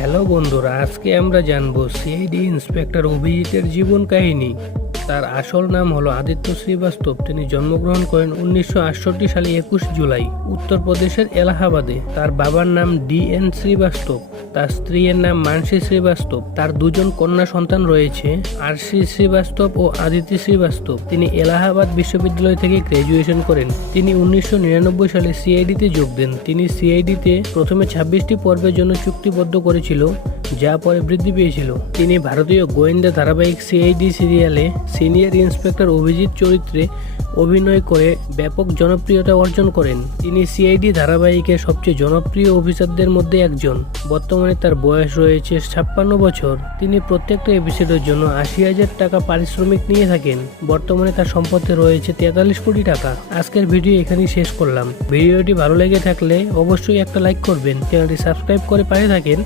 Hello বন্ধুরা, আজকে আমরা জানবো সিআইডি ইন্সপেক্টর অভিজিতের জীবন কাহিনী। তার আসল নাম হলো আদিত্য শ্রীবাস্তব। তিনি জন্মগ্রহণ করেন 1968 সালে 21 জুলাই উত্তরপ্রদেশের এলাহাবাদে। তার বাবার নাম DN শ্রীবাস্তব, তার স্ত্রীর নাম মানসী শ্রীবাস্তব। তার দুজন কন্যা সন্তান রয়েছে, আরশি শ্রীবাস্তব ও আদিতি শ্রীবাস্তব। তিনি এলাহাবাদ বিশ্ববিদ্যালয় থেকে গ্র্যাজুয়েশন করেন। তিনি 1999 সালে সিআইডিতে যোগ দেন। তিনি সিআইডিতে প্রথমে 26টি পর্বের জন্য চুক্তিবদ্ধ করেছিল, যা পরে বৃদ্ধি পেয়েছিল। তিনি ভারতীয় গোয়েন্দা ধারাবাহিক সিআইডি সিরিয়ালে সিনিয়র ইন্সপেক্টর অভিজিৎ চরিত্রে অভিনয় করে ব্যাপক জনপ্রিয়তা অর্জন করেন। তিনি সিআইডি ধারাবাহিকের সবচেয়ে জনপ্রিয় অফিসারদের মধ্যে একজন। বর্তমানে তার বয়স রয়েছে 56 বছর। তিনি প্রত্যেকটা এপিসোডের জন্য 80,000 টাকা পারিশ্রমিক নিয়ে থাকেন। বর্তমানে তার সম্পত্তি রয়েছে 43 কোটি টাকা। আজকের ভিডিও এখানেই শেষ করলাম। ভিডিওটি ভালো লেগে থাকলে অবশ্যই একটা লাইক করবেন, চ্যানেলটি সাবস্ক্রাইব করে পাশে থাকেন।